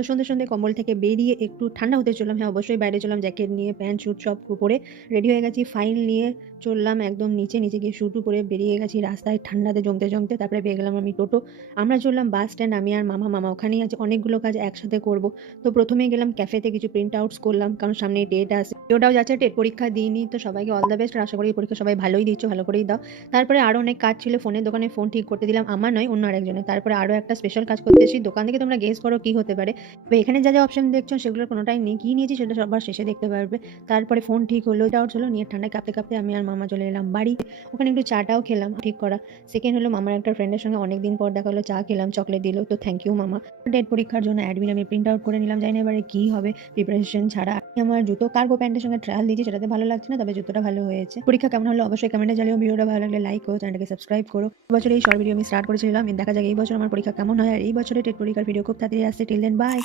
তো সন্ধ্যে, সন্ধ্যে কম্বল থেকে বেরিয়ে একটু ঠান্ডা হতে চললাম। হ্যাঁ, অবশ্যই বাইরে চললাম জ্যাকেট নিয়ে, প্যান্ট, স্যুট সব পরে রেডি হয়ে গেছি। ফাইল নিয়ে চললাম একদম নিচে, নিচে গিয়ে শু টু পরে বেরিয়ে গেছি রাস্তায় ঠান্ডাতে জমতে, জমতে। তারপরে পেয়ে গেলাম আমি টোটো। আমরা চললাম বাস স্ট্যান্ড, আমি আর মামা। মামা ওখানেই আছে, অনেকগুলো কাজ একসাথে করব। তো ১ম এই গেলাম ক্যাফেতে, কিছু প্রিন্ট আউটস করলাম কারণ সামনেই টেট আছে। ওটাও যাচ্ছে, টেট পরীক্ষা দিইনি। তো সবাইকে অল দ্য বেস্ট। আর আশা করি এই পরীক্ষা সবাই ভালোই দিচ্ছ, ভালো করেই দাও। তারপরে আরো অনেক কাজ ছিল ফোনের দোকানে, ফোন ঠিক করতে দিলাম। আমার নয়, অন্য আরেকজনের। তারপরে আরো একটা স্পেশাল কাজ করতে এসেছি দোকান থেকে, তোমরা গেস করো কি হতে পারে। তো এখানে যা, যা অপশন দেখছো সেগুলোর কোনোটাই নেই। কি নিয়েছি সেটা সবার শেষে দেখতে পারবে। তারপরে ফোন ঠিক হলো, ডাউটস হলো, নিয়ে ঠান্ডায় কাঁপতে, কাঁপতে আমি আর মামা চলে এলাম বাড়ি। ওখানে একটু চাটাও খেলাম ঠিক করা। সেকেন্ড হলো মামার একটা ফ্রেন্ডের সঙ্গে অনেকদিন পর দেখা হলো, চা খেলাম, চকলেট দিল। তো থ্যাংক ইউ মামা। টেট পরীক্ষার জন্য অ্যাডমিন আমি প্রিন্ট আউট করে নিলাম। জানি না এবারে কি হবে প্রিপারেশন ছাড়া। আমি আমার জুতো কার্গো প্যান্টের সঙ্গে ট্রায়াল দিয়েছি, সেটাতে ভালো লাগছে না, তবে জুতোটা ভালো হয়েছে। পরীক্ষা কেমন হলো অবশ্যই কমেন্টে জানিও। ভিডিওটা ভালো লাগলে লাইক করো, চ্যানেলটাকে সাবস্ক্রাইব করো। এবছর এই শর্ট ভিডিও আমি স্টার্ট করেছিলাম, দেখা যাক এই বছর আমার পরীক্ষা কেমন হয়। আর এই বছরে টেট পরীক্ষার ভিডিও খুব তাড়াতাড়ি আসছে। Till then by.